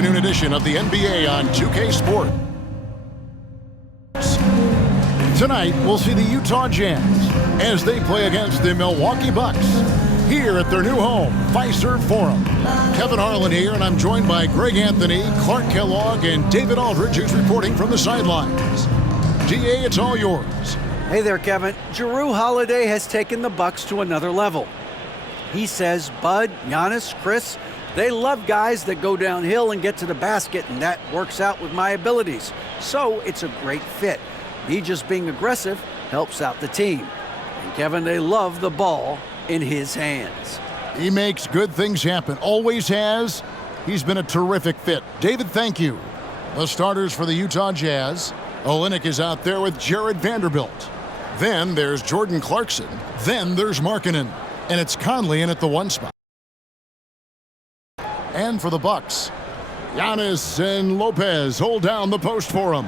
afternoon edition of the NBA on 2K Sports. Tonight, we'll see the Utah Jazz as they play against the Milwaukee Bucks here at their new home, Fiserv Forum. Kevin Harlan here, and I'm joined by Greg Anthony, Clark Kellogg, and David Aldridge, who's reporting from the sidelines. DA, it's all yours. Hey there, Kevin. Jrue Holiday has taken the Bucks to another level. He says Bud, Giannis, Chris, they love guys that go downhill and get to the basket, and that works out with my abilities. So it's a great fit. Me just being aggressive helps out the team. And Kevin, they love the ball in his hands. He makes good things happen. Always has. He's been a terrific fit. David, thank you. The starters for the Utah Jazz. Olynyk is out there with Jared Vanderbilt. Then there's Jordan Clarkson. Then there's Markkanen. And it's Conley in at the one spot. And for the Bucks, Giannis and Lopez hold down the post for him.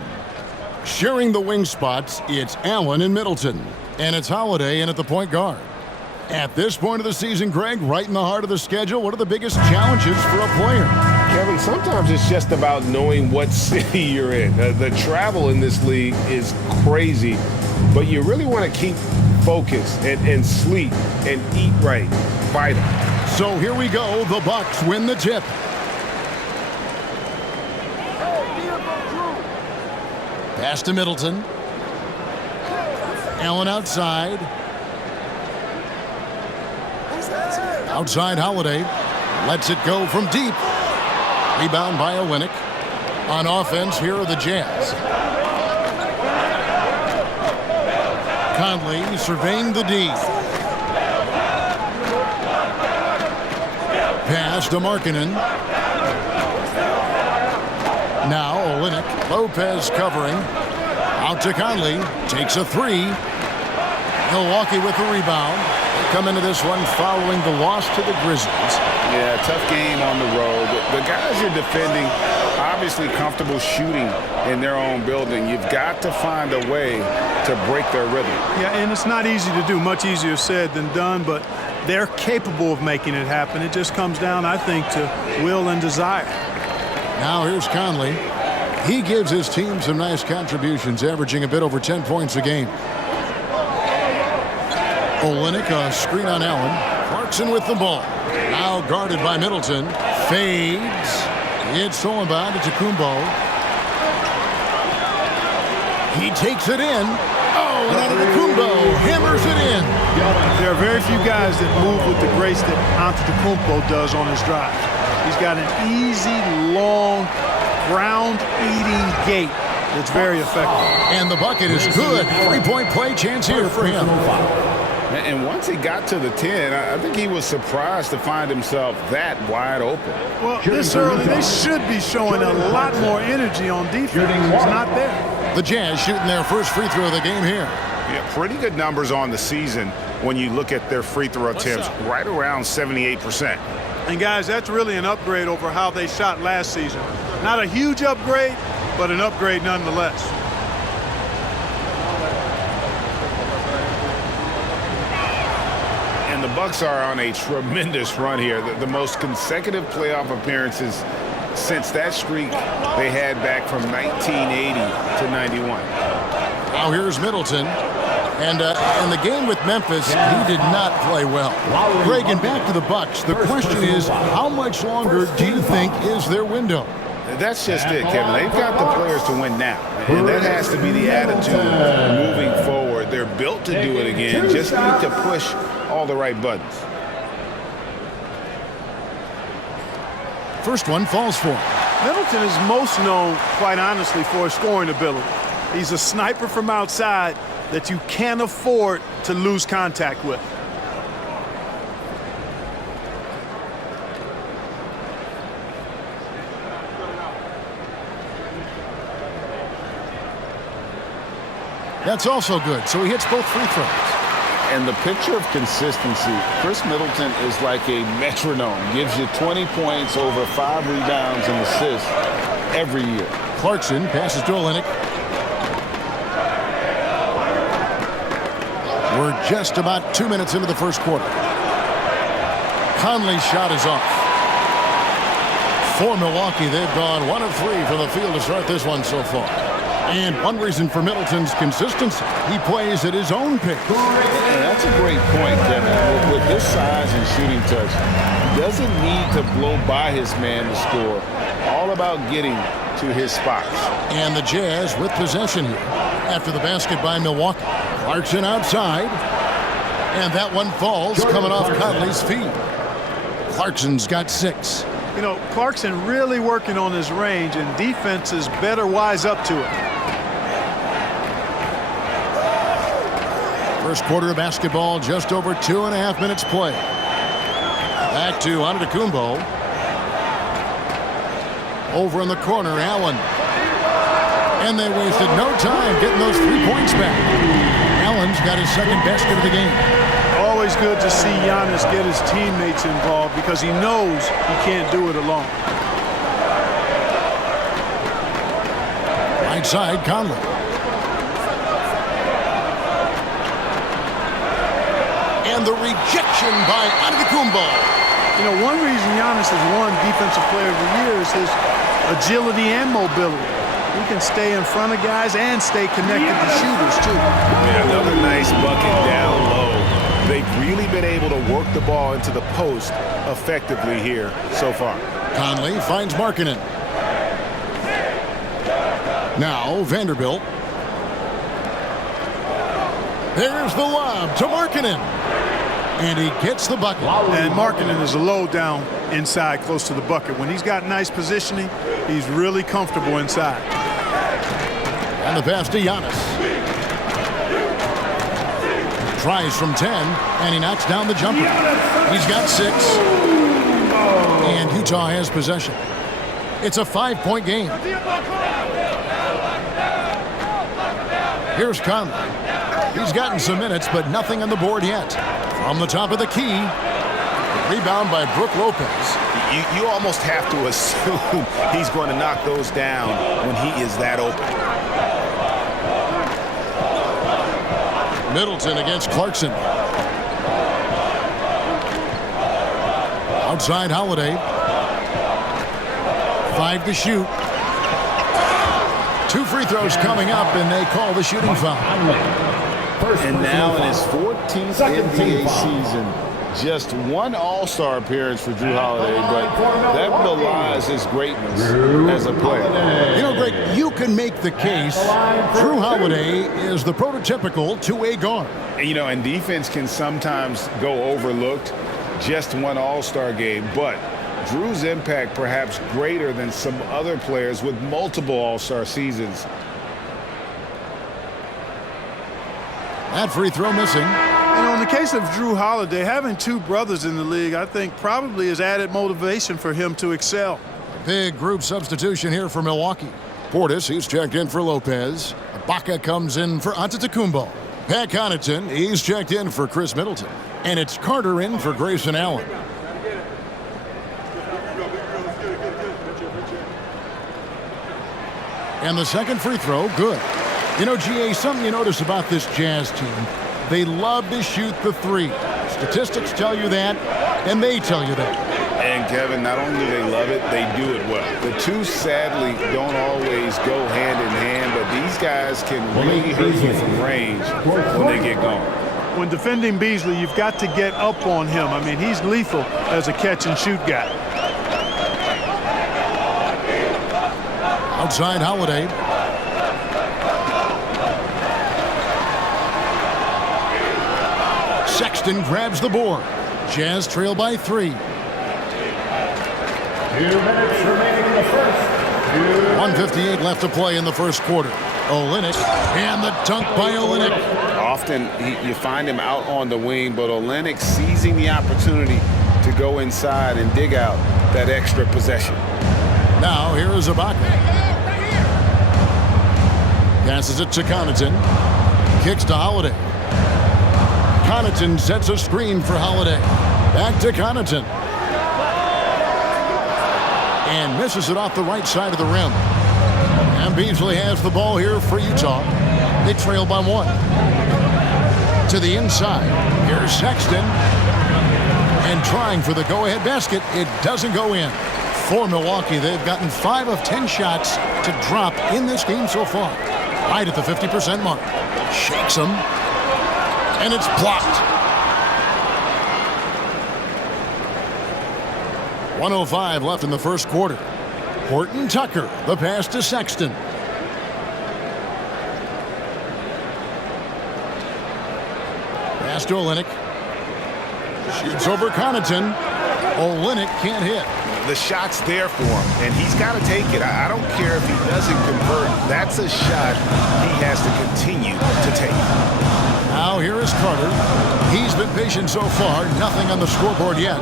Sharing the wing spots, it's Allen and Middleton. And it's Holiday in at the point guard. At this point of the season, Greg, right in the heart of the schedule, what are the biggest challenges for a player? Kevin, sometimes it's just about knowing what city you're in. The travel in this league is crazy, but you really want to keep focused and sleep and eat right. Vital. So here we go. The Bucks win the tip. Pass to Middleton. Allen outside. Outside Holiday. Lets it go from deep. Rebound by Olynyk. On offense, here are the Jazz. Conley surveying the D. Pass to Markkanen. Now Olynyk. Lopez covering. Out to Conley. Takes a three. Milwaukee with the rebound. They come into this one following the loss to the Grizzlies. Yeah, tough game on the road. The guys you're defending, obviously comfortable shooting in their own building. You've got to find a way to break their rhythm. Yeah, and it's not easy to do. Much easier said than done, but they're capable of making it happen. It just comes down, I think, to will and desire. Now here's Conley. He gives his team some nice contributions, averaging a bit over 10 points a game. Olynyk, a screen on Allen. Clarkson with the ball. Now guarded by Middleton. Fades. It's stolen by Antetokounmpo. He takes it in. Oh, and Antetokounmpo hammers it in. There are very few guys that move with the grace that Antetokounmpo does on his drive. He's got an easy, long, ground-eating gait that's very effective. And the bucket is good. Three-point play chance here for him. And once he got to the 10, I think he was surprised to find himself that wide open. Well, this early, they should be showing a lot more energy on defense. It's not there. The Jazz shooting their first free throw of the game here. Yeah, pretty good numbers on the season when you look at their free throw attempts, right around 78%. And, guys, that's really an upgrade over how they shot last season. Not a huge upgrade, but an upgrade nonetheless. And the Bucks are on a tremendous run here. The most consecutive playoff appearances since that streak they had back from 1980 to 91. Now here's Middleton. And in the game with Memphis, he did not play well. Greg, and back to the Bucks. The question is, how much longer do you think is their window? That's just it, Kevin. They've got the players to win now. And that has to be the attitude moving forward. They're built to do it again. Just need to push all the right buttons. First one falls for him. Middleton is most known, quite honestly, for his scoring ability. He's a sniper from outside that you can't afford to lose contact with. That's also good, so he hits both free throws. And the picture of consistency, Chris Middleton is like a metronome. Gives you 20 points, over 5 rebounds and assists every year. Clarkson passes to Olynyk. We're just about 2 minutes into the first quarter. Conley's shot is off. For Milwaukee, they've gone 1 of 3 from the field to start this one so far. And one reason for Middleton's consistency, he plays at his own pace. And that's a great point, Kevin. With his size and shooting touch, he doesn't need to blow by his man to score. All about getting to his spots. And the Jazz with possession here. After the basket by Milwaukee. Clarkson outside. And that one falls coming off Conley's feet. Clarkson's got 6. You know, Clarkson really working on his range, and defenses better wise up to it. First quarter of basketball, just over 2.5 minutes play. Back to Antetokounmpo. Over in the corner, Allen. And they wasted no time getting those 3 points back. Allen's got his second basket of the game. Always good to see Giannis get his teammates involved because he knows he can't do it alone. Right side, Conley. And the rejection by Antetokounmpo. You know, one reason Giannis has won Defensive Player of the Year is his agility and mobility. He can stay in front of guys and stay connected to shooters, too. Yeah, another nice bucket down low. They've really been able to work the ball into the post effectively here so far. Conley finds Markkanen. Now Vanderbilt. There's the lob to Markkanen. And he gets the bucket. And Markkanen is a low down inside close to the bucket. When he's got nice positioning, he's really comfortable inside. And the pass to Giannis. Tries from 10, and he knocks down the jumper. He's got 6. And Utah has possession. It's a 5-point game. Here's Conley. He's gotten some minutes, but nothing on the board yet. From the top of the key, rebound by Brook Lopez. You almost have to assume he's going to knock those down when he is that open. Middleton against Clarkson. Outside Holiday. 5 to shoot. 2 free throws coming up, and they call the shooting foul. And now in his 14th NBA season, just 1 All-Star appearance for Jrue Holiday, but that belies his greatness as a player. You know, Greg, you can make the case Jrue Holiday is the prototypical two-way guard. You know, and defense can sometimes go overlooked. Just 1 All-Star game, but Jrue's impact perhaps greater than some other players with multiple All-Star seasons. That free throw missing. You know, in the case of Jrue Holiday, having 2 brothers in the league, I think probably is added motivation for him to excel. Big group substitution here for Milwaukee. Portis, he's checked in for Lopez. Ibaka comes in for Antetokounmpo. Pat Connaughton, he's checked in for Chris Middleton. And it's Carter in for Grayson Allen. And the second free throw, good. You know, GA, something you notice about this Jazz team, they love to shoot the 3. Statistics tell you that, and they tell you that. And, Kevin, not only do they love it, they do it well. The two, sadly, don't always go hand in hand, but these guys can really hurt you from range when they get going. When defending Beasley, you've got to get up on him. I mean, he's lethal as a catch-and-shoot guy. Outside Holiday. Sexton grabs the board. Jazz trail by 3. 2 minutes remaining in the first. 1:58 left to play in the first quarter. Olynyk, and the dunk by Olynyk. Often you find him out on the wing, but Olynyk seizing the opportunity to go inside and dig out that extra possession. Now here is Ibaka. Passes it to Connaughton. Kicks to Holiday. Connaughton sets a screen for Holiday. Back to Connaughton. And misses it off the right side of the rim. And Beasley has the ball here for Utah. They trail by 1. To the inside. Here's Sexton. And trying for the go-ahead basket. It doesn't go in. For Milwaukee, they've gotten 5 of 10 shots to drop in this game so far. Right at the 50% mark. Shakes them. And it's blocked. 1:05 left in the first quarter. Horton Tucker, the pass to Sexton. Pass to Olynyk. Shoots over Connaughton. Olynyk can't hit. The shot's there for him, and he's got to take it. I don't care if he doesn't convert. That's a shot he has to continue to take. Now here is Carter. He's been patient so far. Nothing on the scoreboard yet.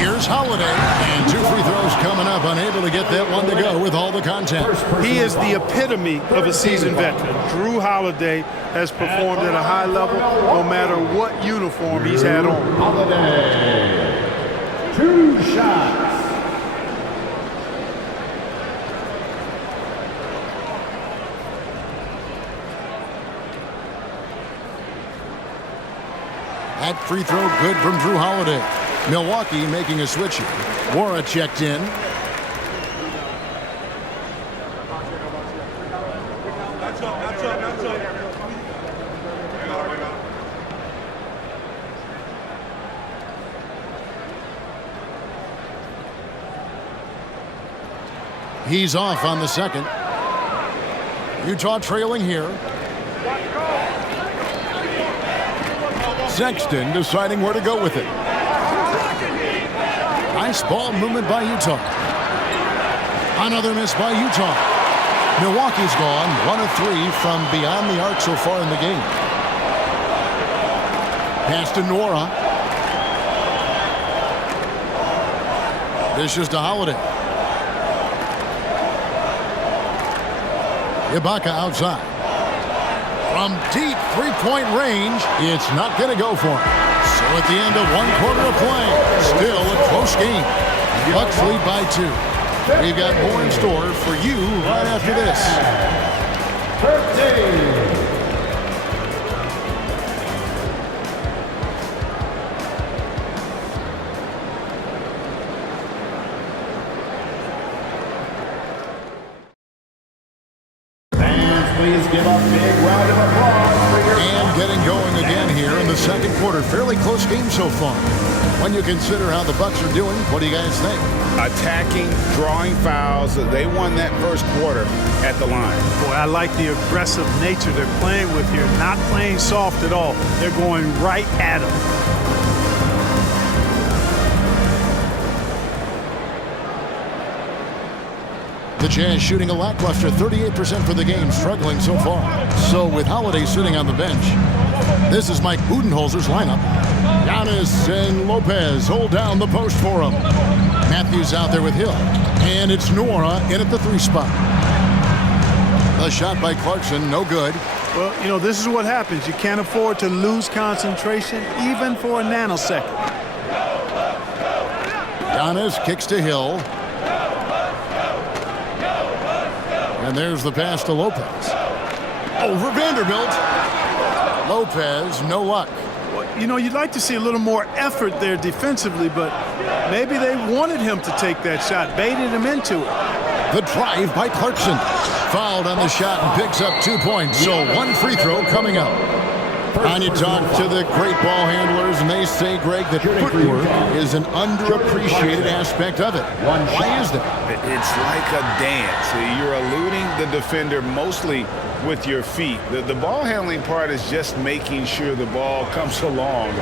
Here's Holiday, and 2 free throws coming up. Unable to get that one to go with all the contact. He is the epitome of a seasoned veteran. Drew Holiday has performed at a high level no matter what uniform he's had on. Holiday. 2 shots. That free throw good from Drew Holiday. Milwaukee making a switch here. Wara checked in. He's off on the second. Utah trailing here. Sexton deciding where to go with it. Nice ball movement by Utah. Another miss by Utah. Milwaukee's gone 1 of 3 from beyond the arc so far in the game. Pass to Nora. Dishes to Holiday. Ibaka outside. From deep three-point range, it's not going to go for him. So at the end of 1 quarter of play, still a close game. Bucks lead by 2. We've got more in store for you right after this. Please give a big round of applause for your... And getting going again here in the second quarter. Fairly close game so far. When you consider how the Bucks are doing, what do you guys think? Attacking, drawing fouls. They won that first quarter at the line. Boy, I like the aggressive nature they're playing with here. Not playing soft at all. They're going right at him. The Jazz shooting a lackluster 38% for the game, struggling so far. So with Holiday sitting on the bench, this is Mike Budenholzer's lineup. Giannis and Lopez hold down the post for him. Matthews out there with Hill. And it's Nora in at the 3 spot. A shot by Clarkson, no good. Well, you know, this is what happens. You can't afford to lose concentration even for a nanosecond. Giannis kicks to Hill. And there's the pass to Lopez. Over Vanderbilt. Lopez, no luck. Well, you know, you'd like to see a little more effort there defensively, but maybe they wanted him to take that shot, baited him into it. The drive by Clarkson. Fouled on the shot and picks up 2 points. So 1 free throw coming up. And you talk to the great ball handlers, and they say, Greg, that footwork is an underappreciated aspect of it. Why is that? It's like a dance. You're eluding the defender mostly with your feet. The ball handling part is just making sure the ball comes along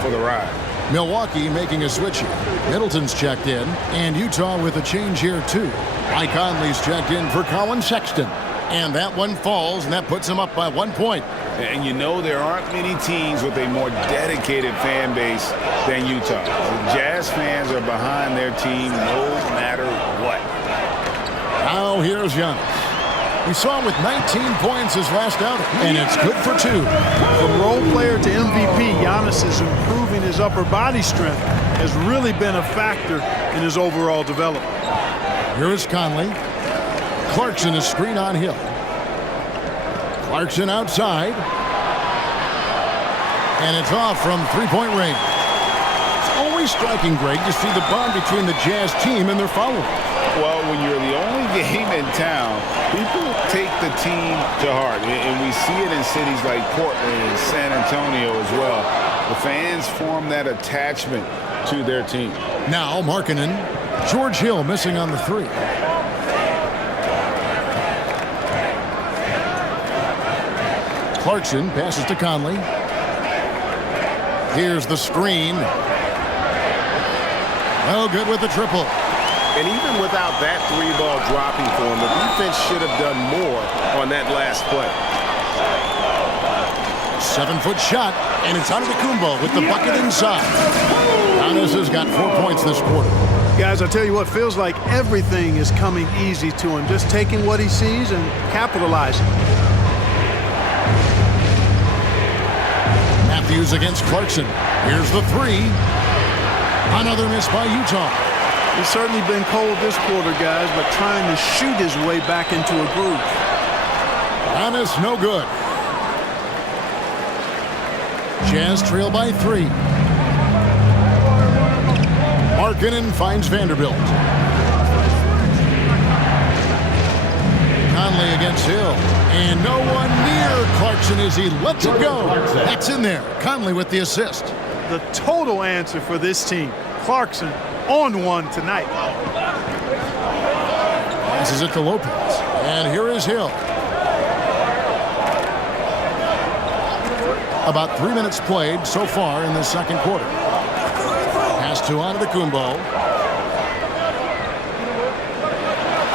for the ride. Milwaukee making a switch here. Middleton's checked in, and Utah with a change here, too. Mike Conley's checked in for Colin Sexton. And that one falls, and that puts him up by 1 point. And you know there aren't many teams with a more dedicated fan base than Utah. The Jazz fans are behind their team no matter what. Now here's Giannis. We saw him with 19 points his last outing, and it's good for 2. From role player to MVP, Giannis is improving his upper body strength, has really been a factor in his overall development. Here's Conley. Clarkson is screen on Hill. Clarkson outside. And it's off from 3-point range. It's pretty striking, Greg, to see the bond between the Jazz team and their followers. Well, when you're the only game in town, people take the team to heart. And we see it in cities like Portland and San Antonio as well. The fans form that attachment to their team. Now, Markkanen. George Hill missing on the three. Clarkson passes to Conley. Here's the screen. Oh, good with the triple. And even without that three ball dropping for him, the defense should have done more on that last play. 7-foot shot, and it's Antetokounmpo with the bucket inside. Giannis has got 4 points this quarter. Guys, I tell you what, feels like everything is coming easy to him. Just taking what he sees and capitalizing. Matthews against Clarkson. Here's the three. Another miss by Utah. He's certainly been cold this quarter, guys, but trying to shoot his way back into a groove. Giannis, no good. Jazz trail by 3. Markkanen finds Vanderbilt. Conley against Hill. And no one near Clarkson as he lets it go. That's in there. Conley with the assist. The total answer for this team. Clarkson on one tonight. Passes it to Lopez. And here is Hill. About 3 minutes played so far in the second quarter. Pass to Antetokounmpo.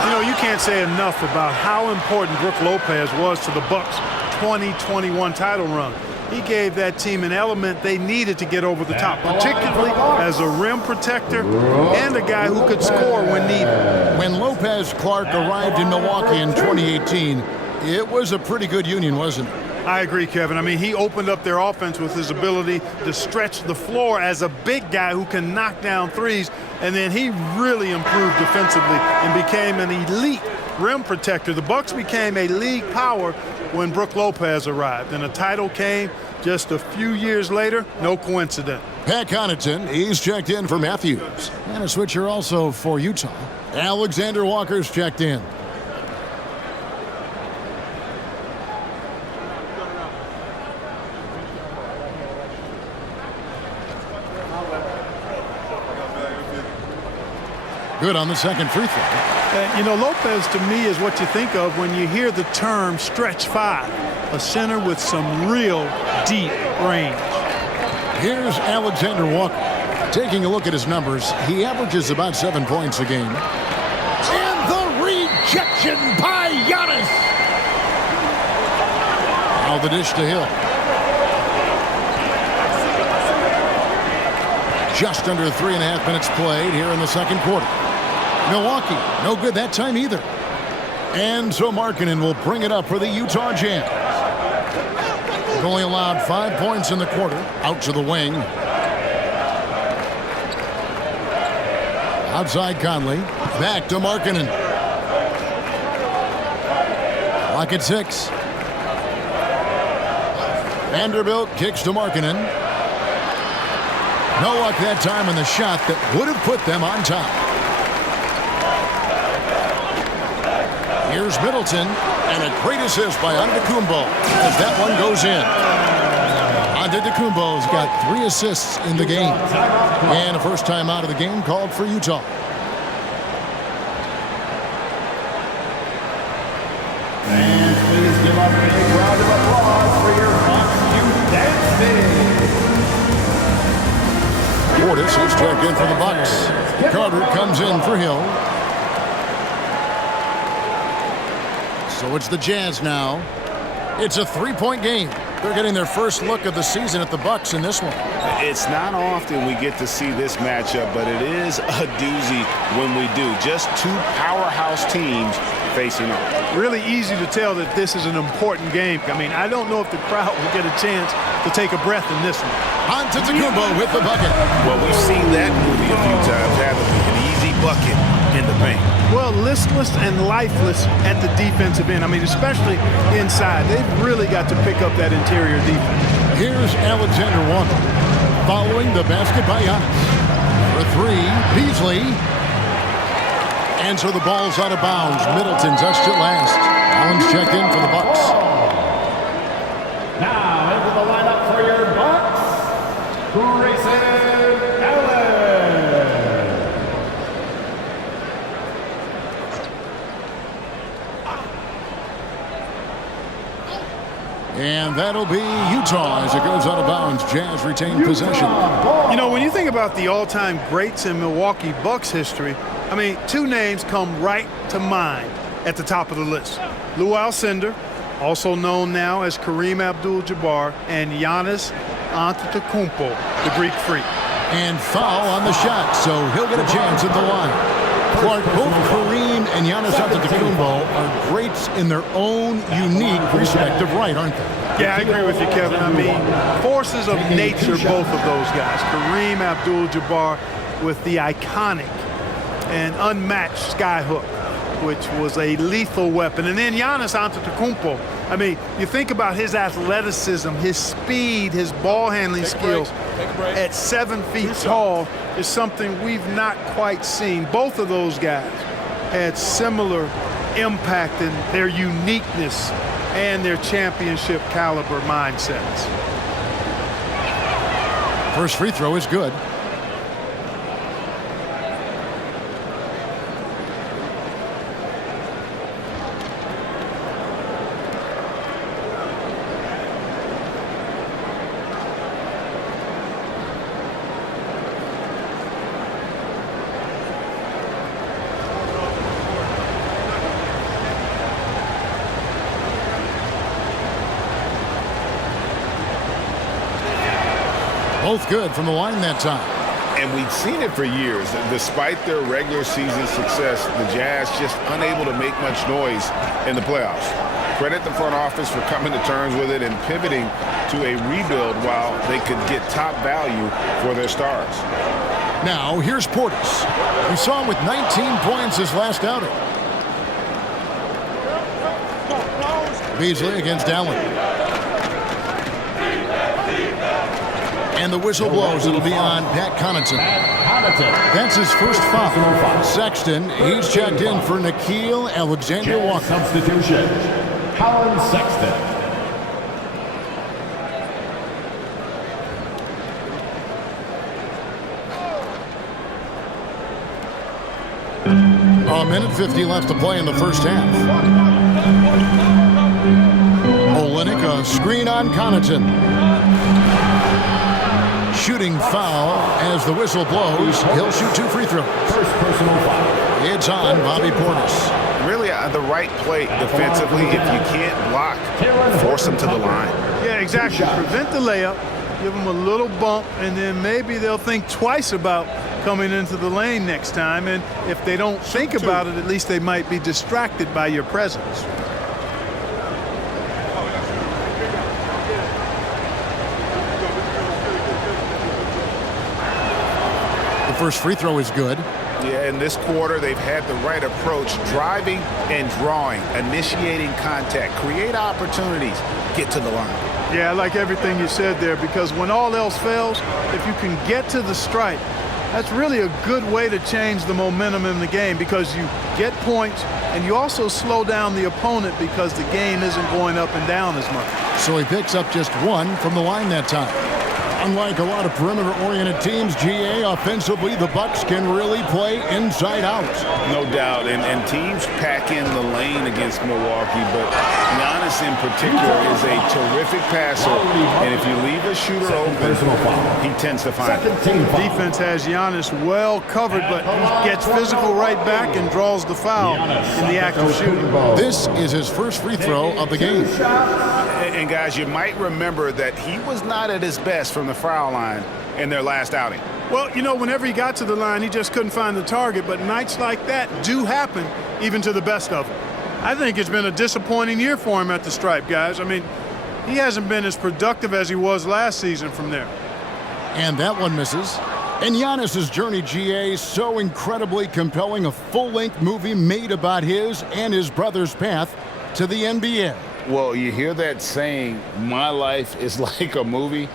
You know, you can't say enough about how important Brook Lopez was to the Bucks' 2021 title run. He gave that team an element they needed to get over the top, particularly as a rim protector and a guy who could score when needed. When Lopez Clark arrived in Milwaukee in 2018, it was a pretty good union, wasn't it? I agree, Kevin. I mean, he opened up their offense with his ability to stretch the floor as a big guy who can knock down threes, and then he really improved defensively and became an elite rim protector. The Bucks became a league power when Brook Lopez arrived, and a title came just a few years later. No coincidence. Pat Connaughton, he's checked in for Matthews. And a switcher also for Utah. Alexander Walker's checked in. Good on the second free throw. You know, Lopez to me is what you think of when you hear the term stretch five, a center with some real deep range. Here's Alexander Walker. Taking a look at his numbers, he averages about 7 points a game. And the rejection by Giannis. Now the dish to Hill. Just under 3.5 minutes played here in the second quarter. Milwaukee, no good that time either. And so Markkanen will bring it up for the Utah Jazz. They've only allowed 5 points in the quarter. Out to the wing. Outside Conley. Back to Markkanen. Clock at 6. Vanderbilt kicks to Markkanen. No luck that time on the shot that would have put them on top. Here's Middleton, and a great assist by Antetokounmpo as that one goes in. Antetokounmpo's got 3 assists in the game. And a first time out of the game called for Utah. And please give a big round of applause for your Fox Youth dancing. Portis is checked in for the Bucks. Carter comes in for Hill. So it's the Jazz now. It's a 3-point game. They're getting their first look of the season at the Bucks in this one. It's not often we get to see this matchup, but it is a doozy when we do. Just 2 powerhouse teams facing off. Really easy to tell that this is an important game. I mean, I don't know if the crowd will get a chance to take a breath in this one. Antetokounmpo with the bucket. Well, we've seen that movie a few times, haven't we? An easy bucket in the paint. Well, listless and lifeless at the defensive end. I mean, especially inside. They've really got to pick up that interior defense. Here's Alexander Walker. following the basket by Giannis. For three, Beasley. And so the ball's out of bounds. Middleton touched it last. Allen's checked in for the Bucks. Now into the lineup for your Bucks, Grayson Allen. And that'll be Utah as it goes out of bounds. Jazz retain possession. You know, when you think about the all-time greats in Milwaukee Bucks history, I mean, two names come right to mind at the top of the list. Lou Alcindor, also known now as Kareem Abdul-Jabbar, and Giannis Antetokounmpo, the Greek Freak. And foul on the shot, so he'll get a chance at the line. Clark, both Kareem and Giannis Antetokounmpo are greats in their own unique respective right, aren't they? Yeah, I agree with you, Kevin. I mean, forces of nature, both of those guys. Kareem Abdul-Jabbar with the iconic and unmatched skyhook, which was a lethal weapon. And then Giannis Antetokounmpo. I mean, you think about his athleticism, his speed, his ball handling skills at 7 feet tall is something we've not quite seen. Both of those guys had similar impact in their uniqueness and their championship caliber mindsets. First free throw is good. Both good from the line that time. And we've seen it for years. Despite their regular season success, the Jazz just unable to make much noise in the playoffs. Credit the front office for coming to terms with it and pivoting to a rebuild while they could get top value for their stars. Now, here's Portis. We saw him with 19 points his last outing. Beasley against Allen. And the whistle blows. It'll be on Pat Connaughton. That's his first foul. Sexton, he's checked in for Nickeil Alexander-Walker. Substitution, Colin Sexton. A minute 50 left to play in the first half. Olynyk, a screen on Connaughton. Shooting foul as the whistle blows. He'll shoot 2 free throws. First personal foul. It's on Bobby Portis. Really the right play defensively. If you can't block, force them to the line. Yeah, exactly. Prevent the layup, give them a little bump, and then maybe they'll think twice about coming into the lane next time. And if they don't think about it, at least they might be distracted by your presence. First free throw is good. Yeah, in this quarter, they've had the right approach, driving and drawing, initiating contact, create opportunities, get to the line. Yeah, I like everything you said there, because when all else fails, if you can get to the stripe, that's really a good way to change the momentum in the game, because you get points and you also slow down the opponent because the game isn't going up and down as much. So he picks up just 1 from the line that time. Unlike a lot of perimeter-oriented teams, GA, offensively, the Bucks can really play inside out. No doubt, and teams pack in the lane against Milwaukee, but Giannis in particular is a terrific passer, and if you leave a shooter open, he tends to find it. Defense has Giannis well covered, but he gets physical right back and draws the foul in the act of shooting. This is his first free throw of the game. And guys, you might remember that he was not at his best from the foul line in their last outing. Well, you know, whenever he got to the line, he just couldn't find the target, but nights like that do happen even to the best of them. I think it's been a disappointing year for him at the stripe, guys. I mean, he hasn't been as productive as he was last season from there. And that one misses. And Giannis's journey, GA, so incredibly compelling, a full-length movie made about his and his brother's path to the NBA. Well, you hear that saying, my life is like a movie.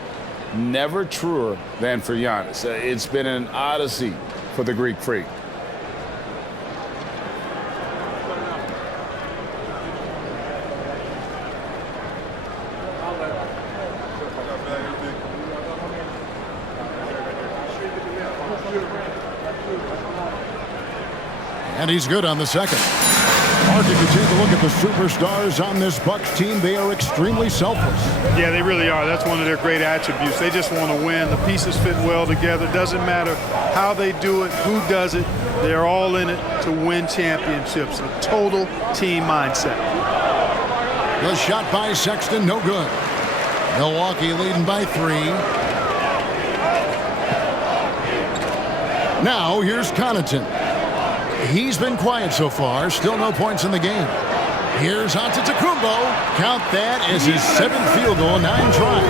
never truer than for Giannis. It's been an odyssey for the Greek Freak. And he's good on the second. Mark, if you take a look at the superstars on this Bucks team, they are extremely selfless. Yeah, they really are. That's one of their great attributes. They just want to win. The pieces fit well together. Doesn't matter how they do it, who does it. They're all in it to win championships. A total team mindset. The shot by Sexton, no good. Milwaukee leading by 3. Now here's Connaughton. He's been quiet so far. Still no points in the game. Here's Antetokounmpo. Count that as his 7th field goal, 9 tries.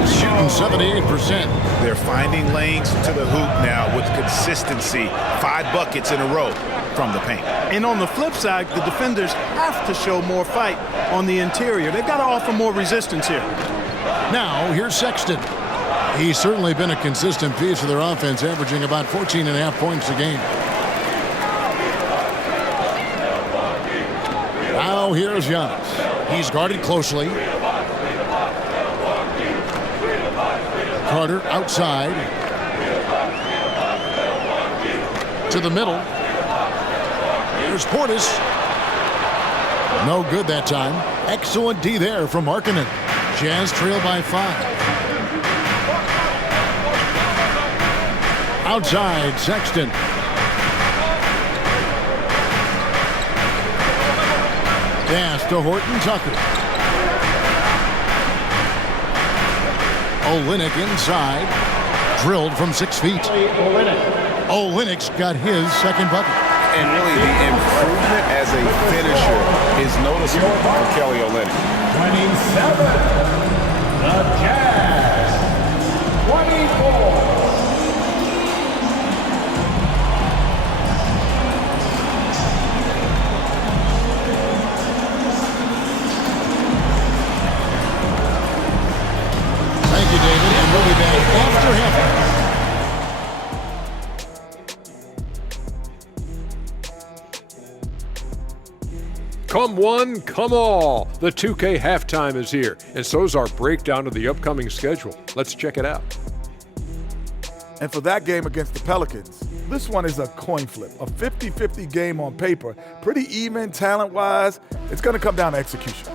He's shooting 78%. They're finding lanes to the hoop now with consistency. 5 buckets in a row from the paint. And on the flip side, the defenders have to show more fight on the interior. They've got to offer more resistance here. Now here's Sexton. He's certainly been a consistent piece of their offense, averaging about 14.5 points a game. Now here's Giannis. He's guarded closely. Carter outside. To the middle. Here's Portis. No good that time. Excellent D there from Markkanen. Jazz trail by 5. Outside, Sexton. Pass to Horton Tucker. Olynyk inside. Drilled from 6 feet. Olynyk's got his second bucket. And really, the improvement as a finisher is noticeable for Kelly Olynyk. 27. The Jazz. 24. Thank you, David, and we'll be back after halftime. Come one, come all. The 2K halftime is here, and so's our breakdown of the upcoming schedule. Let's check it out. And for that game against the Pelicans, this one is a coin flip, a 50-50 game on paper. Pretty even talent-wise. It's going to come down to execution.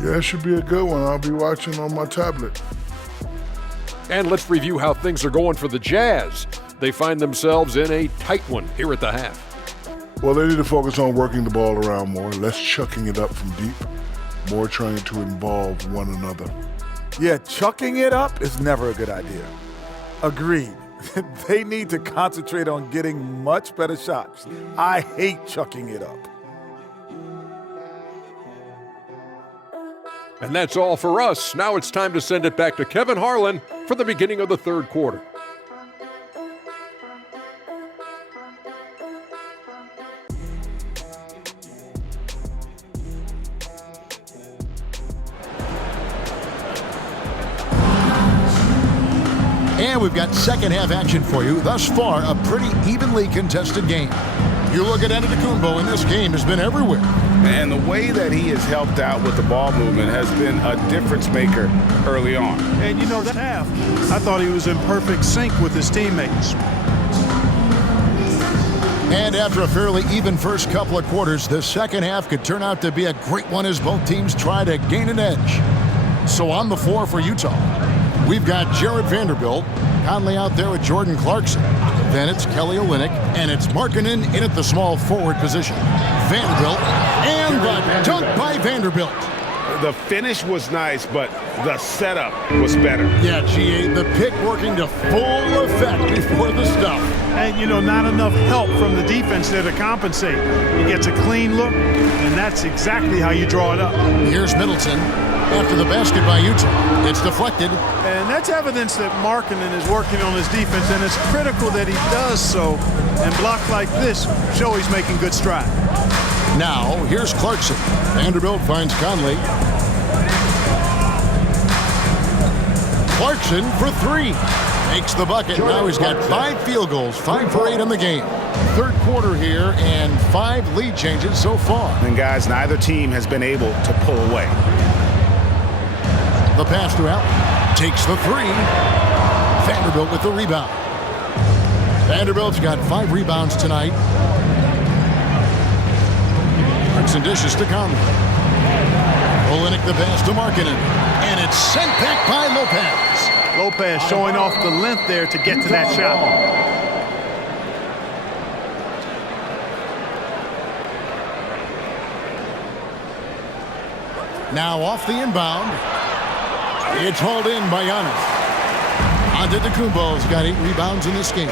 Yeah, it should be a good one. I'll be watching on my tablet. And let's review how things are going for the Jazz. They find themselves in a tight one here at the half. Well, they need to focus on working the ball around more, less chucking it up from deep, more trying to involve one another. Yeah, chucking it up is never a good idea. Agreed. They need to concentrate on getting much better shots. I hate chucking it up. And that's all for us. Now it's time to send it back to Kevin Harlan for the beginning of the third quarter. And we've got second half action for you. Thus far, a pretty evenly contested game. You look at Antetokounmpo, and this game has been everywhere. And the way that he has helped out with the ball movement has been a difference maker early on. And you know, that half, I thought he was in perfect sync with his teammates. And after a fairly even first couple of quarters, the second half could turn out to be a great one as both teams try to gain an edge. So on the floor for Utah, we've got Jared Vanderbilt, Conley out there with Jordan Clarkson. Then it's Kelly Olynyk, and it's Markkanen in at the small forward position. Vanderbilt, and the dunk by Vanderbilt. The finish was nice, but the setup was better. Yeah, GA, the pick working to full effect before the stuff. And, you know, not enough help from the defense there to compensate. He gets a clean look, and that's exactly how you draw it up. Here's Middleton. After the basket by Utah, it's deflected. And that's evidence that Markkanen is working on his defense, and it's critical that he does so. And blocks like this show he's making good stride. Now, here's Clarkson. Vanderbilt finds Conley. Clarkson for 3. Makes the bucket. Now he's got 5 field goals, 5 for 8 in the game. Third quarter here and 5 lead changes so far. And guys, neither team has been able to pull away. The pass to Allen. Takes the 3. Vanderbilt with the rebound. Vanderbilt's got 5 rebounds tonight. Clarkson dishes to Conley. Olenek the pass to Markkanen. And it's sent back by Lopez. Lopez showing off the length there to get to that shot. Now off the inbound. It's hauled in by Giannis. Antetokounmpo's got 8 rebounds in this game.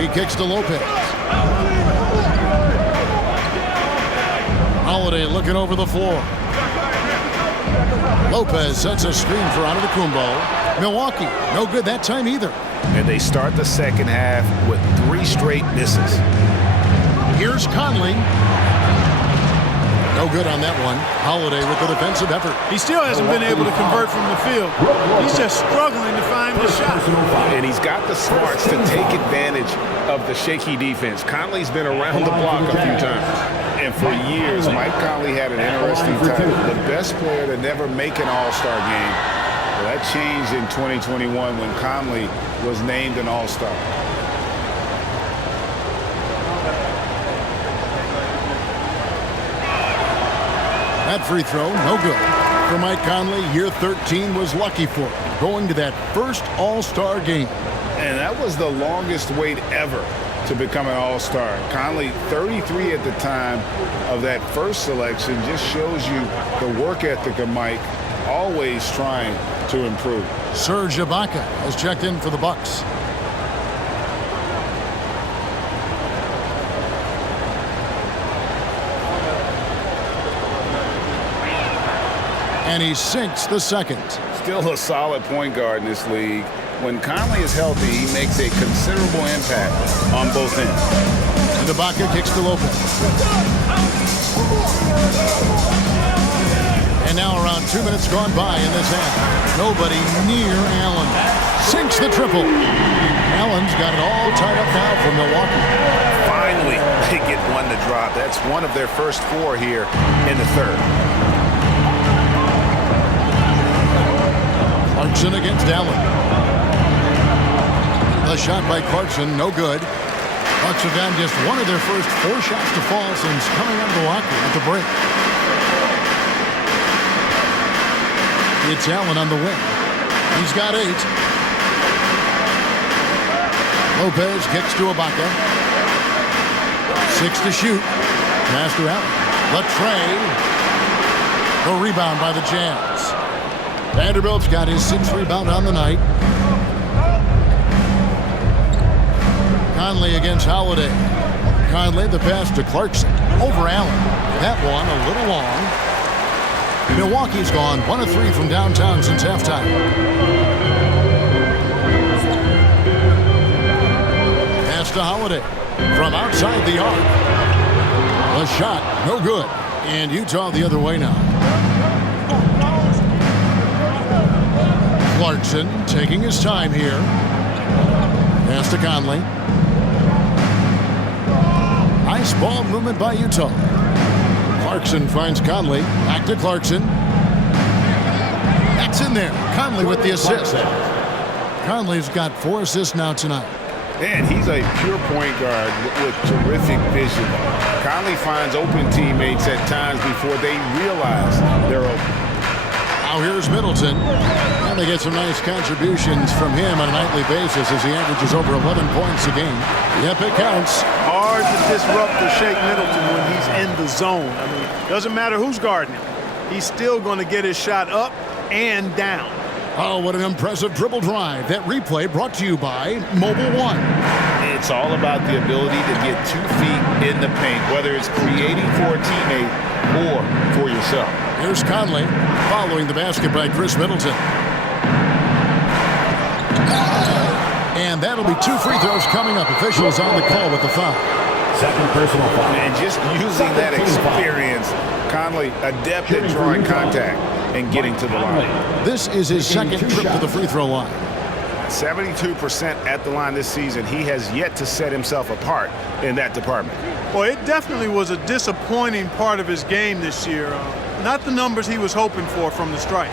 He kicks to Lopez. Holiday looking over the floor. Lopez sets a screen for Antetokounmpo. Milwaukee, no good that time either. And they start the second half with 3 straight misses. Here's Conley. No good on that one. Holiday with the defensive effort. He still hasn't been able to convert from the field. He's just struggling to find the shot. And he's got the smarts to take advantage of the shaky defense. Conley's been around the block a few times. And for years, Mike Conley had an interesting title. The best player to never make an all-star game. Well, that changed in 2021 when Conley was named an all-star. That free throw, no good. For Mike Conley, year 13 was lucky for him, going to that first all-star game. And that was the longest wait ever to become an all-star. Conley, 33 at the time of that first selection, just shows you the work ethic of Mike, always trying to improve. Serge Ibaka has checked in for the Bucks. And he sinks the second. Still a solid point guard in this league. When Conley is healthy, he makes a considerable impact on both ends. And Ibaka kicks to Lopez. And now around 2 minutes gone by in this half. Nobody near Allen. Sinks the triple. Allen's got it all tied up now for Milwaukee. Finally, they get one to drop. That's one of their first 4 here in the third. Clarkson against Allen. The shot by Clarkson, no good. Bucks have gotten just one of their first 4 shots to fall since coming out of the locker at the break. It's Allen on the wing. He's got 8. Lopez kicks to Ibaka. 6 to shoot. Pass to Allen. The tray. The rebound by the Jazz. Vanderbilt's got his 6th rebound on the night. Conley against Holiday. Conley the pass to Clarkson. Over Allen. That one a little long. Milwaukee's gone 1 of 3 from downtown since halftime. Pass to Holiday. From outside the arc. The shot, no good. And Utah the other way now. Clarkson taking his time here. Pass to Conley. Nice ball movement by Utah. Clarkson finds Conley. Back to Clarkson. That's in there. Conley with the assist. Conley's got 4 assists now tonight. And he's a pure point guard with terrific vision. Conley finds open teammates at times before they realize they're open. Now here's Middleton. And they get some nice contributions from him on a nightly basis as he averages over 11 points a game. Yep, it counts. Hard to disrupt or shake Middleton when he's in the zone. I mean, doesn't matter who's guarding him. He's still going to get his shot up and down. Oh, what an impressive dribble drive. That replay brought to you by Mobile One. It's all about the ability to get 2 feet in the paint, whether it's creating for a teammate or for yourself. Here's Conley following the basket by Chris Middleton. And that'll be 2 free throws coming up. Officials on the call with the foul. Second personal foul. And just using that experience, Conley adept at drawing contact. and getting to the line. This is his second trip to the free throw line. 72% at the line this season. He has yet to set himself apart in that department. Well, it definitely was a disappointing part of his game this year. Not the numbers he was hoping for from the stripe.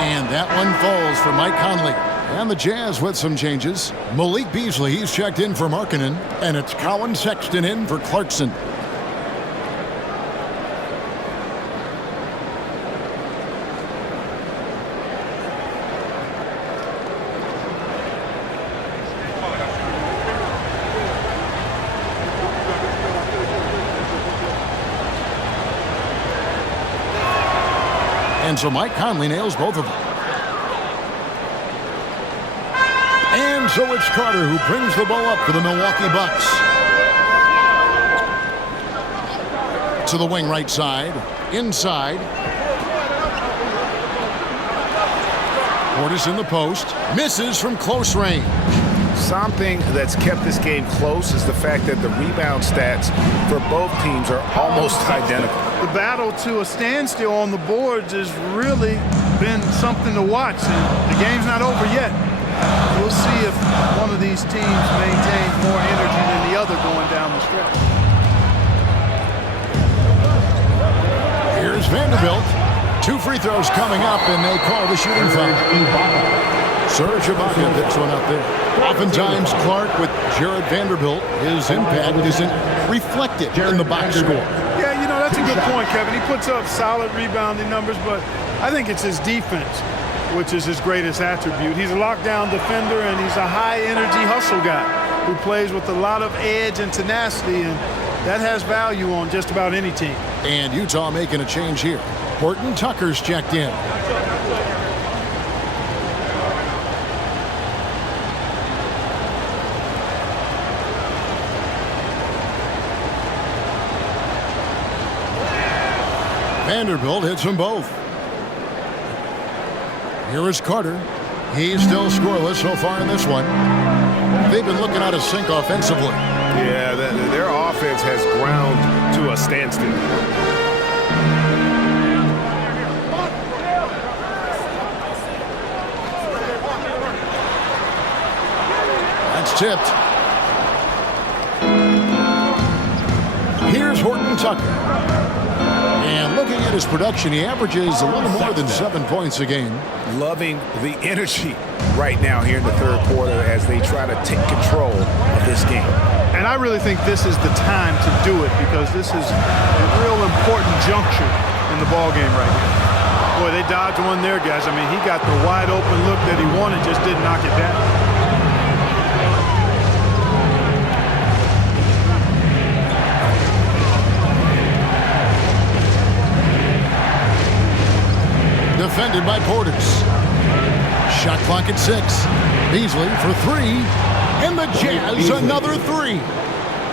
And that one falls for Mike Conley. And the Jazz with some changes. Malik Beasley, he's checked in for Markkanen. And it's Colin Sexton in for Clarkson. And so Mike Conley nails both of them. And so it's Carter who brings the ball up for the Milwaukee Bucks. To the wing right side. Inside. Portis in the post. Misses from close range. Something that's kept this game close is the fact that the rebound stats for both teams are almost identical. The battle to a standstill on the boards has really been something to watch. And the game's not over yet. We'll see if one of these teams maintains more energy than the other going down the stretch. Here's Vanderbilt. 2 free throws coming up, and they call the shooting foul. Serge Ibaka picks one up there. Oftentimes, Clark with Jared Vanderbilt, his impact isn't reflected in the box score. Yeah, you know, that's a good point, Kevin. He puts up solid rebounding numbers, but I think it's his defense, which is his greatest attribute. He's a lockdown defender, and he's a high-energy hustle guy who plays with a lot of edge and tenacity, and that has value on just about any team. And Utah making a change here. Horton Tucker's checked in. Vanderbilt hits them both. Here is Carter. He's still scoreless so far in this one. They've been looking out of sync offensively. Yeah, their offense has ground to a standstill. That's tipped. Here's Horton Tucker. And looking at his production, he averages a little more than 7 points a game. Loving the energy right now here in the third quarter as they try to take control of this game. And I really think this is the time to do it because this is a real important juncture in the ball game right now. Boy, they dodged one there, guys. I mean, he got the wide open look that he wanted, just didn't knock it down. Defended by Portis. Shot clock at 6. Beasley for 3. And the Jazz another 3.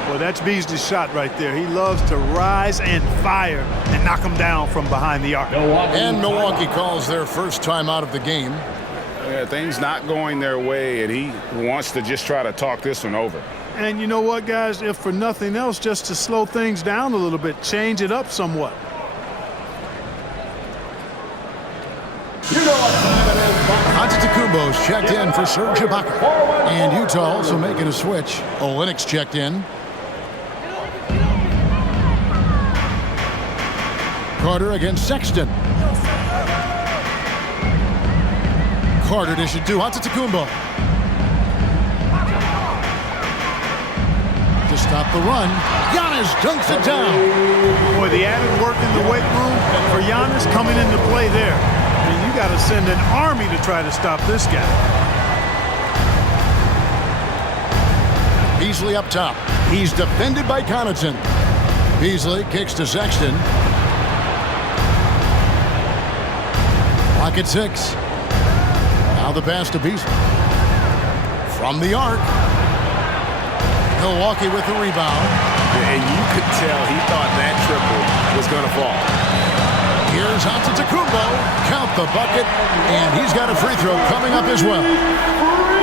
Well, that's Beasley's shot right there. He loves to rise and fire and knock them down from behind the arc. And Milwaukee calls their first time out of the game. Yeah, things not going their way, and he wants to just try to talk this one over. And you know what, guys? If for nothing else, just to slow things down a little bit, change it up somewhat. Antetokounmpo's checked in for Serge Ibaka. And Utah also making a switch. Olynyk's checked in. Carter against Sexton. Carter dishes to Antetokounmpo. To stop the run, Giannis dunks it down. Boy, the added work in the weight room for Giannis coming into play there. You got to send an army to try to stop this guy. Beasley up top. He's defended by Connaughton. Beasley kicks to Sexton. Clock at 6. Now the pass to Beasley. From the arc. Milwaukee with the rebound. And you could tell he thought that triple was going to fall. Here's Antetokounmpo. Count the bucket. And he's got a free throw coming up as well.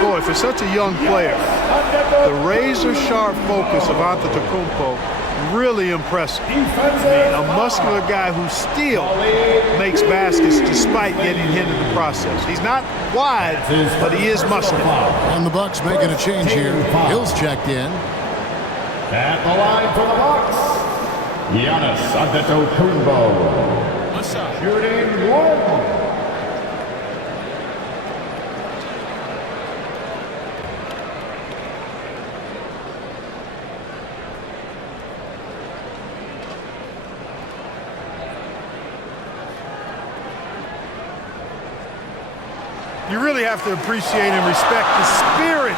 Boy, for such a young player, the razor-sharp focus of Antetokounmpo, really impressive. I mean, a muscular guy who still makes baskets despite getting hit in the process. He's not wide, but he is muscular. And the Bucks making a change here. Hill's checked in. At the line for the Bucks, Giannis Antetokounmpo. Shooting 1. You really have to appreciate and respect the spirit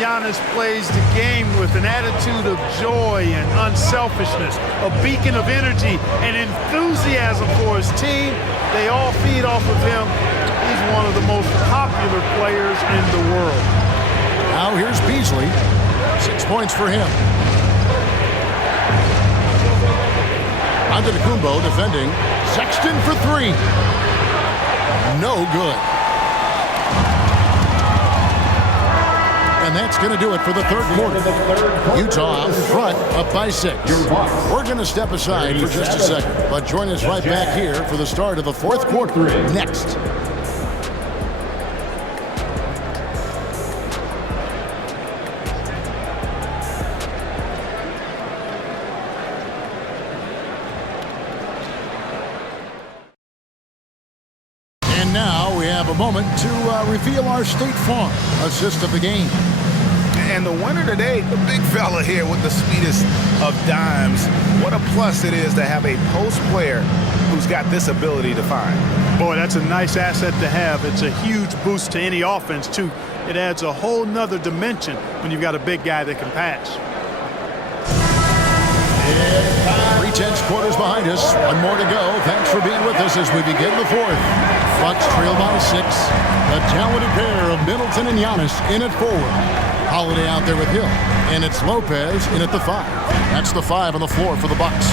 Giannis plays the game with, an attitude of joy and unselfishness, a beacon of energy and enthusiasm for his team. They all feed off of him. He's one of the most popular players in the world. Now here's Beasley. 6 points for him. Antetokounmpo defending. Sexton for 3. No good. And that's going to do it for the third quarter. Utah out front, up by 6. We're going to step aside for just a second, but join us right back here for the start of the fourth quarter next. And now we have a moment to reveal our State Farm assist of the game. And the winner today, the big fella here with the sweetest of dimes. What a plus it is to have a post player who's got this ability to find. Boy, that's a nice asset to have. It's a huge boost to any offense, too. It adds a whole nother dimension when you've got a big guy that can pass. 3/10 quarters behind us. One more to go. Thanks for being with us as we begin the fourth. Bucks trail by 6. A talented pair of Middleton and Giannis in at forward. Holiday out there with Hill. And it's Lopez in at the 5. That's the 5 on the floor for the Bucks.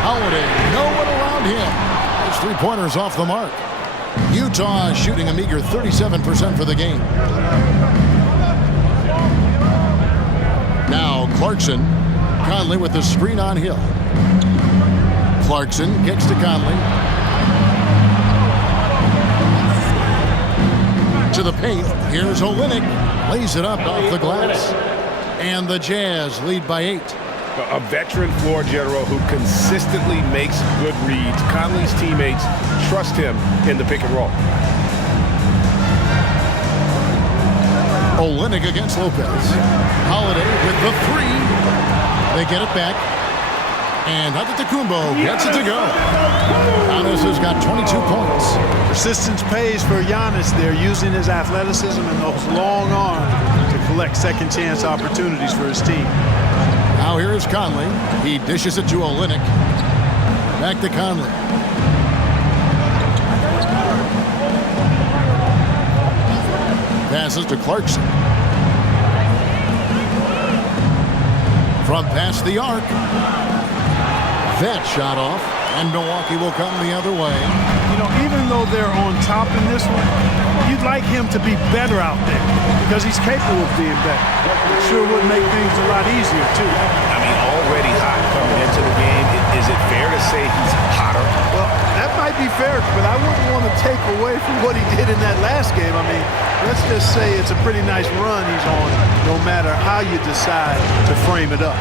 Holiday, no one around him. His 3-pointers off the mark. Utah shooting a meager 37% for the game. Now Clarkson. Conley with the screen on Hill. Clarkson kicks to Conley. To the paint. Here's Olynyk. Lays it up off the glass. And the Jazz lead by 8. A veteran floor general who consistently makes good reads. Conley's teammates trust him in the pick and roll. Olynyk against Lopez. Holiday with the 3. They get it back. And Antetokounmpo gets it to go. Giannis has got 22 points. Persistence pays for Giannis there, using his athleticism and those long arms to collect second chance opportunities for his team. Now here's Conley. He dishes it to Olynyk. Back to Conley. Passes to Clarkson. From past the arc. That shot off, and Milwaukee will come the other way. You know, even though they're on top in this one, you'd like him to be better out there because he's capable of being better. Sure would make things a lot easier, too. I mean, already hot coming into the game. Is it fair to say he's hotter? Well, that might be fair, but I wouldn't want to take away from what he did in that last game. I mean, let's just say it's a pretty nice run he's on, no matter how you decide to frame it up.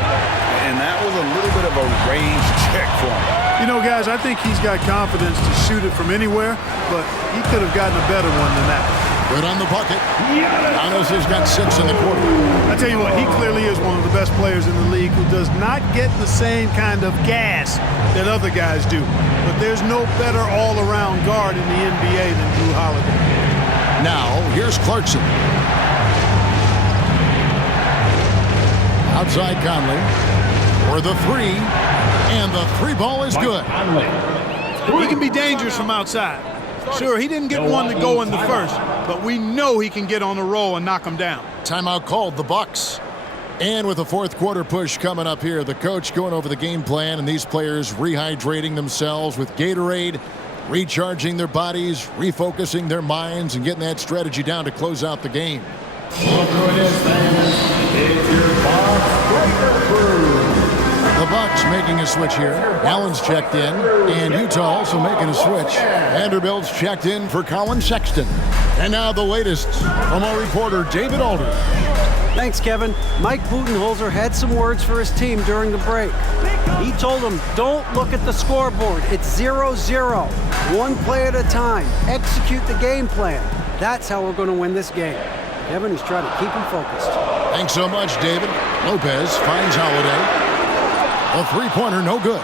And that was a little bit of a range check for him. You know, guys, I think he's got confidence to shoot it from anywhere, but he could have gotten a better one than that. Good on the bucket. Giannis has got 6 in the quarter. I tell you what, he clearly is one of the best players in the league who does not get the same kind of gas that other guys do. But there's no better all-around guard in the NBA than Jrue Holiday. Now, here's Clarkson. Outside Conley. For the 3, and the 3 ball is good. He can be dangerous from outside. Sure, he didn't get one to go in the first, but we know he can get on a roll and knock him down. Timeout called, the Bucks. And with the fourth quarter push coming up here, the coach going over the game plan and these players rehydrating themselves with Gatorade, recharging their bodies, refocusing their minds, and getting that strategy down to close out the game. Look who it is, fans. It's your box breaker crew. The Bucks making a switch here. Allen's checked in, and Utah also making a switch. Vanderbilt's checked in for Colin Sexton. And now the latest from our reporter, David Aldridge. Thanks, Kevin. Mike Budenholzer had some words for his team during the break. He told them, don't look at the scoreboard. It's 0-0. One play at a time. Execute the game plan. That's how we're going to win this game. Kevin is trying to keep him focused. Thanks so much, David. Lopez finds Holiday. A three-pointer, no good.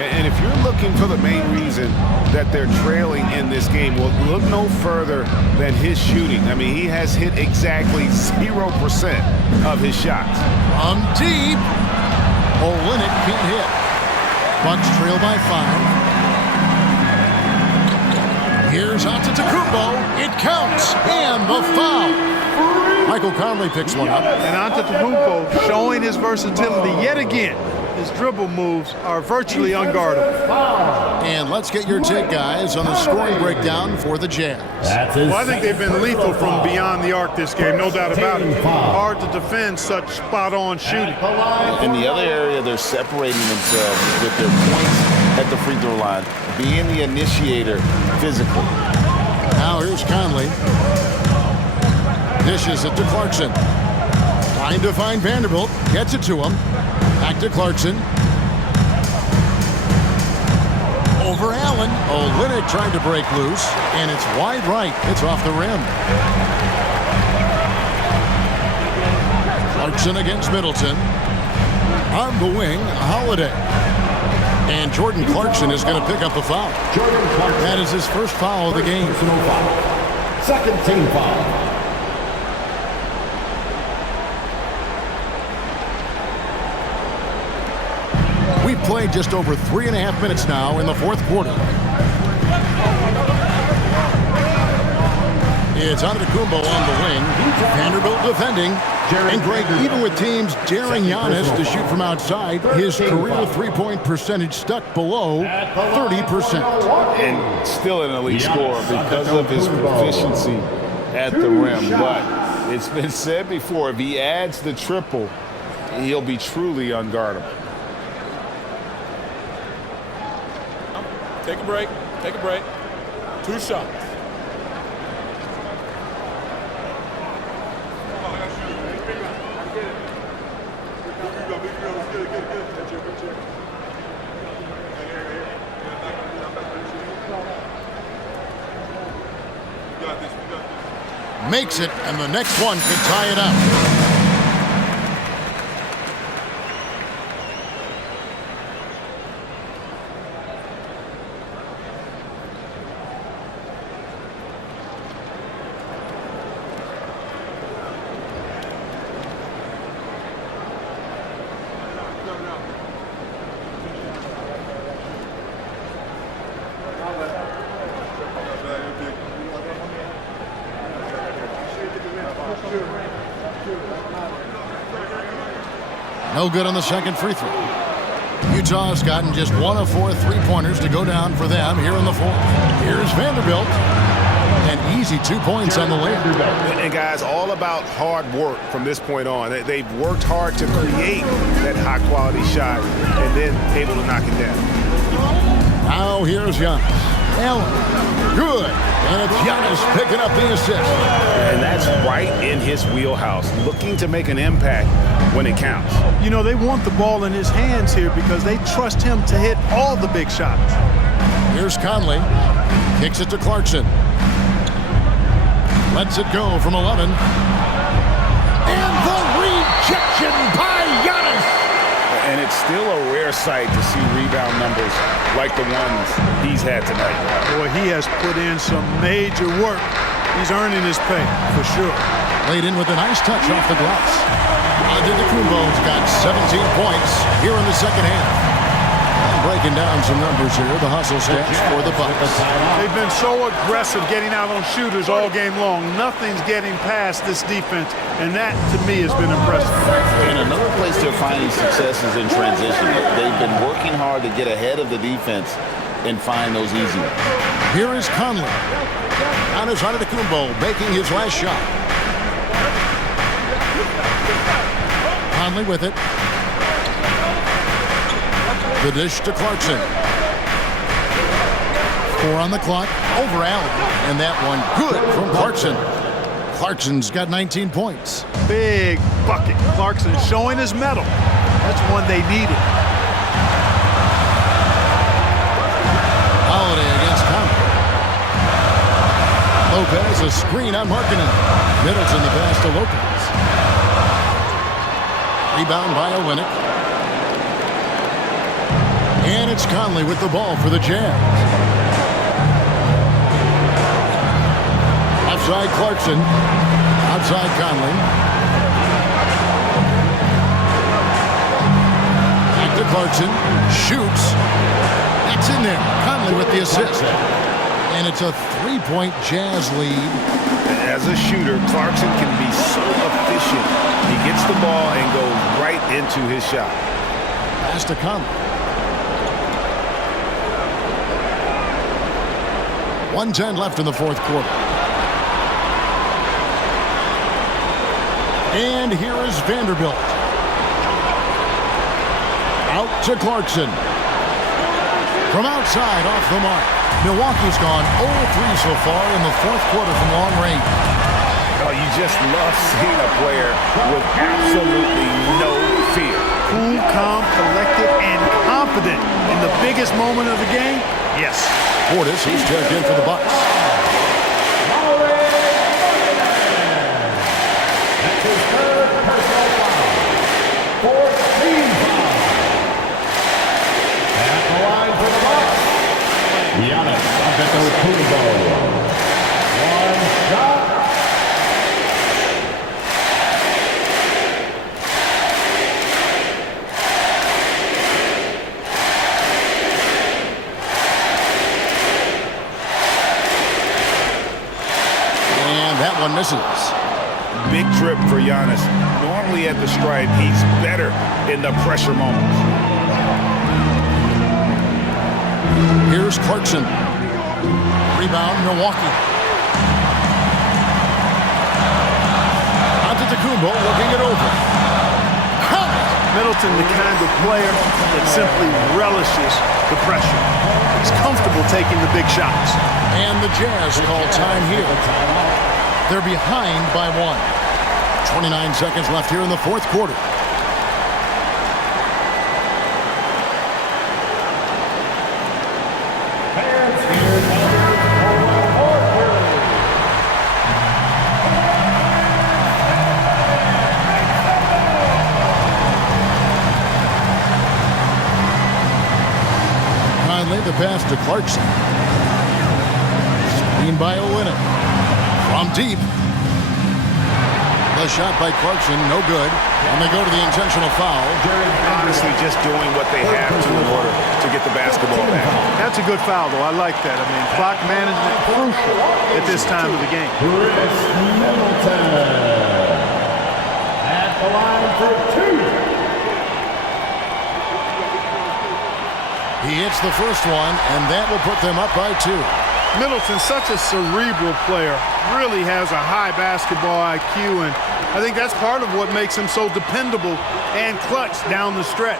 And if you're looking for the main reason that they're trailing in this game, well, look no further than his shooting. I mean, he has hit exactly 0% of his shots. From deep. Olynyk can't hit. Bucks trail by 5. Here's Antetokounmpo. It counts. And the foul. Michael Conley picks one up. And Antetokounmpo showing his versatility yet again. His dribble moves are virtually unguardable. And let's get your take, guys, on the scoring breakdown for the Jazz. Well, I think they've been lethal from beyond the arc this game, no doubt about it. Hard to defend such spot-on shooting. In the other area, they're separating themselves with their points at the free throw line, being the initiator physically. Now here's Conley. Dishes it to Clarkson. Trying to find Vanderbilt. Gets it to him. Back to Clarkson. Over Allen. Olynyk trying to break loose. And it's wide right. It's off the rim. Clarkson against Middleton. On the wing, Holiday. And Jordan Clarkson is going to pick up the foul. That is his first foul of the game. Second team foul. We've played just over 3.5 minutes now in the fourth quarter. It's Antetokounmpo on the wing. Vanderbilt defending. And Greg, even with teams daring Giannis to shoot from outside, his career three-point percentage stuck below 30%. And still an elite scorer because of his proficiency at the rim. But it's been said before, if he adds the triple, he'll be truly unguardable. Take a break. Take a break. 2 shots. Makes it, and the next one could tie it up. No good on the second free throw. Utah's gotten just 1 of 4 three-pointers to go down for them here in the fourth. Here's Vanderbilt. An easy 2 points on the layup. And guys, all about hard work from this point on. They've worked hard to create that high-quality shot and then able to knock it down. Now here's Giannis. Allen. Good. And it's Giannis picking up the assist. And that's right in his wheelhouse, looking to make an impact when it counts. You know, they want the ball in his hands here because they trust him to hit all the big shots. Here's Conley. Kicks it to Clarkson. Lets it go from 11. And the rejection by Giannis. And it's still a rare sight to see rebound numbers like the ones he's had tonight. Boy, he has put in some major work. He's earning his pay, for sure. Laid in with a nice touch off the glass. Antetokounmpo's got 17 points here in the second half. Breaking down some numbers here, the hustle stats for the Bucks. They've been so aggressive getting out on shooters all game long. Nothing's getting past this defense, and that, to me, has been impressive. And another place they're finding success is in transition. They've been working hard to get ahead of the defense and find those easy ones. Here is Conley. Giannis Antetokounmpo making his last shot. Conley with it. The dish to Clarkson. 4 on the clock. Over Allen. And that one good from Clarkson. Clarkson's got 19 points. Big bucket. Clarkson showing his mettle. That's one they needed. Holiday against Conley. Lopez, a screen on Markkanen. Middleton the pass to Lopez. Rebound by Olynyk. And it's Conley with the ball for the Jazz. Outside Clarkson. Outside Conley. Back to Clarkson. Shoots. That's in there. Conley with the assist. And it's a 3-point Jazz lead. As a shooter, Clarkson can be so efficient. He gets the ball and goes right into his shot. Pass to Conley. 1:10 left in the fourth quarter. And here is Vanderbilt. Out to Clarkson. From outside, off the mark. Milwaukee's gone 0-3 so far in the fourth quarter from long range. Oh, you just love seeing a player with absolutely no fear. Cool, calm, collected, and confident in the biggest moment of the game. Yes. Portis, he's checked in for the Bucks. That's his third personal foul. 14 foul. At the line for the Bucks, Giannis Antetokounmpo. One shot. That one misses. Big trip for Giannis. Normally at the stripe, he's better in the pressure moments. Here's Clarkson. Rebound, Milwaukee. Antetokounmpo looking it over. Middleton, the kind of player that simply relishes the pressure. He's comfortable taking the big shots. And the Jazz call time here. They're behind by 1. 29 seconds left here in the fourth quarter. Finally, the pass to Clarkson. Screen by Olynyk. From deep. The shot by Clarkson, no good. And they go to the intentional foul. Honestly, just doing what they have to in order to get the basketball back. That's a good foul, though. I like that. I mean, clock management crucial at this time of the game. Chris Middleton. At the line for 2. He hits the first one, and that will put them up by 2. Middleton, such a cerebral player, really has a high basketball IQ, and I think that's part of what makes him so dependable and clutch down the stretch.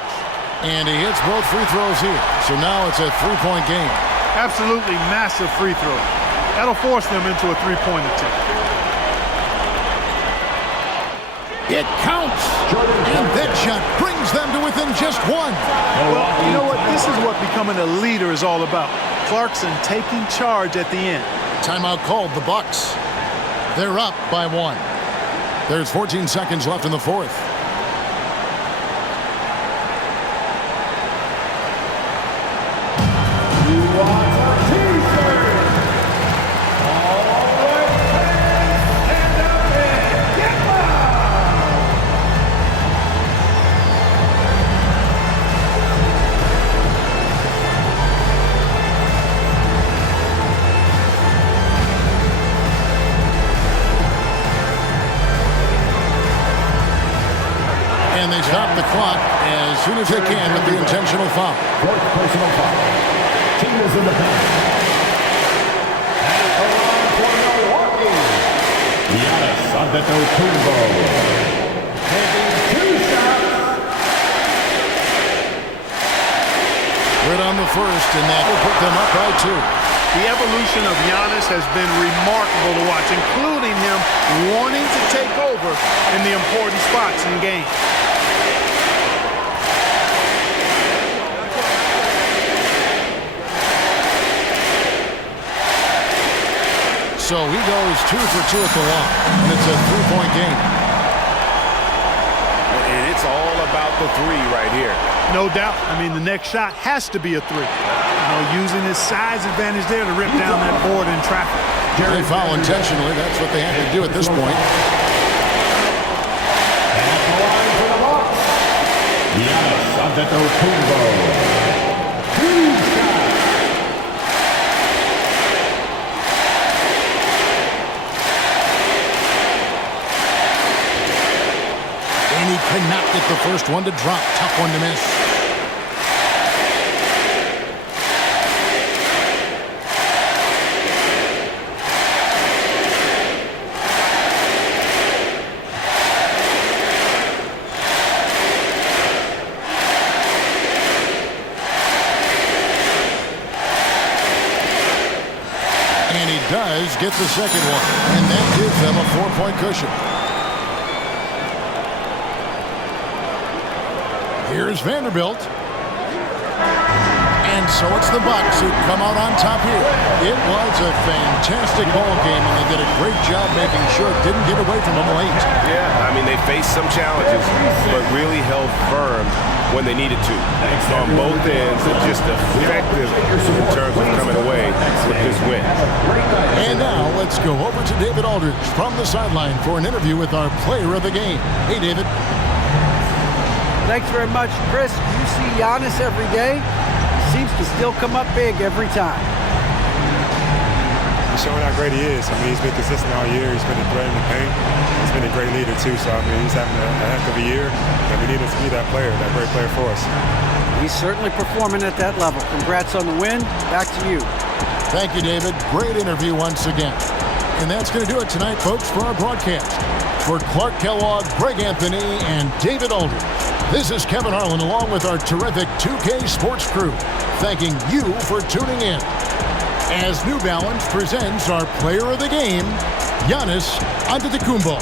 And he hits both free throws here, so now it's a 3-point game. Absolutely massive free throw. That'll force them into a 3-point attempt. It counts, and that shot brings them to within just 1. Well, you know what? This is what becoming a leader is all about. Clarkson taking charge at the end. Timeout called, the Bucks. They're up by 1. There's 14 seconds left in the fourth. And they stop the clock as soon as they can with the intentional foul. Fourth personal foul. Team is in the paint. At the line for Milwaukee, Giannis Antetokounmpo. Good on the first, and that will put them up by 2. The evolution of Giannis has been remarkable to watch, including him wanting to take over in the important spots in games. So he goes 2 for 2 at the line, and it's a 3-point game. And it's all about the 3 right here. No doubt. I mean, the next shot has to be a 3. Using his size advantage there to rip down that board in traffic. They foul intentionally. That's what they have to do at this point. Giannis Antetokounmpo. 2 shots. And he cannot get the first one to drop. Tough one to miss. And he does get the second one. And that gives them a 4-point cushion. Here's Vanderbilt. And so it's the Bucks who come out on top here. It was a fantastic ball game, and they did a great job making sure it didn't get away from them late. Yeah, I mean, they faced some challenges, but really held firm when they needed to. On both ends, and just effective in terms of coming away with this win. And now let's go over to David Aldridge from the sideline for an interview with our player of the game. Hey, David. Thanks very much, Chris. You see Giannis every day. He seems to still come up big every time. He's showing how great he is. I mean, he's been consistent all year. He's been a threat in the paint. He's been a great leader, too. So, I mean, he's having a heck of a year. And we need him to be that player, that great player for us. He's certainly performing at that level. Congrats on the win. Back to you. Thank you, David. Great interview once again. And that's going to do it tonight, folks, for our broadcast. For Clark Kellogg, Greg Anthony, and David Aldridge, this is Kevin Harlan along with our terrific 2K Sports crew, thanking you for tuning in. As New Balance presents our player of the game, Giannis Antetokounmpo.